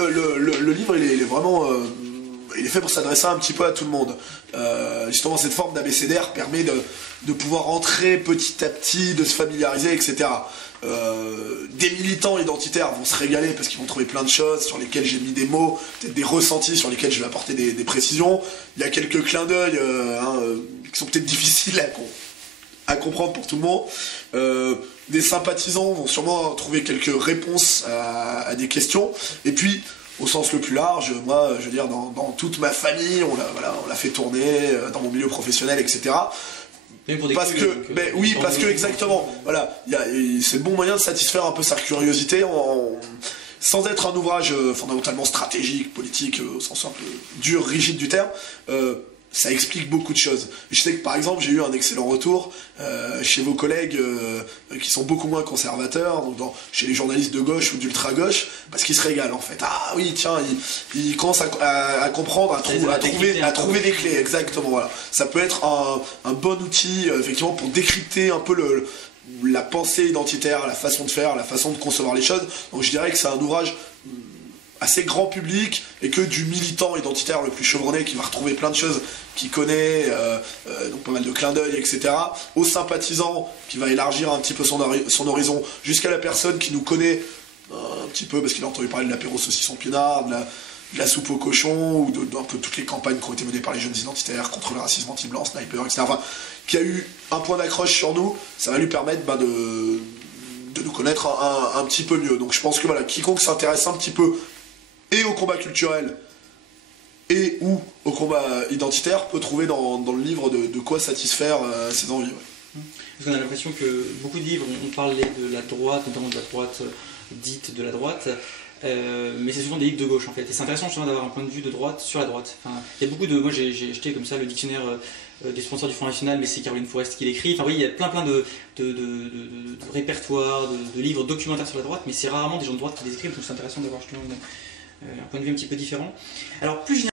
le livre, il est vraiment... il est fait pour s'adresser un petit peu à tout le monde. Justement, cette forme d'abécédaire permet de pouvoir entrer petit à petit, de se familiariser, etc. Des militants identitaires vont se régaler parce qu'ils vont trouver plein de choses sur lesquelles j'ai mis des mots, peut-être des ressentis sur lesquels je vais apporter des précisions. Il y a quelques clins d'œil qui sont peut-être difficiles à comprendre pour tout le monde. Des sympathisants vont sûrement trouver quelques réponses à des questions. Et puis, au sens le plus large, moi, je veux dire, dans toute ma famille, on l'a fait tourner, dans mon milieu professionnel, etc. Parce que exactement, voilà, c'est le bon moyen de satisfaire un peu sa curiosité sans être un ouvrage fondamentalement stratégique, politique, au sens un peu dur, rigide du terme. Ça explique beaucoup de choses. Je sais que par exemple j'ai eu un excellent retour chez vos collègues qui sont beaucoup moins conservateurs, donc chez les journalistes de gauche ou d'ultra-gauche, parce qu'ils se régalent en fait. Ah oui, tiens, ils commencent à comprendre, à trouver des clés, exactement, voilà. Ça peut être un bon outil effectivement pour décrypter un peu la pensée identitaire, la façon de faire, la façon de concevoir les choses. Donc je dirais que c'est un ouvrage assez grand public, et que du militant identitaire le plus chevronné qui va retrouver plein de choses qu'il connaît, donc pas mal de clins d'œil, etc., au sympathisant qui va élargir un petit peu son horizon, jusqu'à la personne qui nous connaît un petit peu parce qu'il a entendu parler de l'apéro saucisson pinard, de la soupe au cochon, ou d'un peu toutes les campagnes qui ont été menées par les jeunes identitaires contre le racisme anti-blanc, sniper, etc., enfin, qui a eu un point d'accroche sur nous. Ça va lui permettre de nous connaître un petit peu mieux. Donc je pense que voilà, quiconque s'intéresse un petit peu et au combat culturel et ou au combat identitaire peut trouver dans le livre de quoi satisfaire ses envies. Ouais. Parce qu'on a l'impression que beaucoup de livres, on parlait de la droite, notamment de la droite dite de la droite, mais c'est souvent des livres de gauche en fait. Et c'est intéressant justement d'avoir un point de vue de droite sur la droite. Enfin, il y a beaucoup de... Moi j'ai jeté comme ça le dictionnaire des sponsors du Front National, mais c'est Caroline Forest qui l'écrit. Enfin oui, il y a plein de répertoires, de livres documentaires sur la droite, mais c'est rarement des gens de droite qui les écrivent, donc c'est intéressant d'avoir justement un point de vue un petit peu différent. Alors plus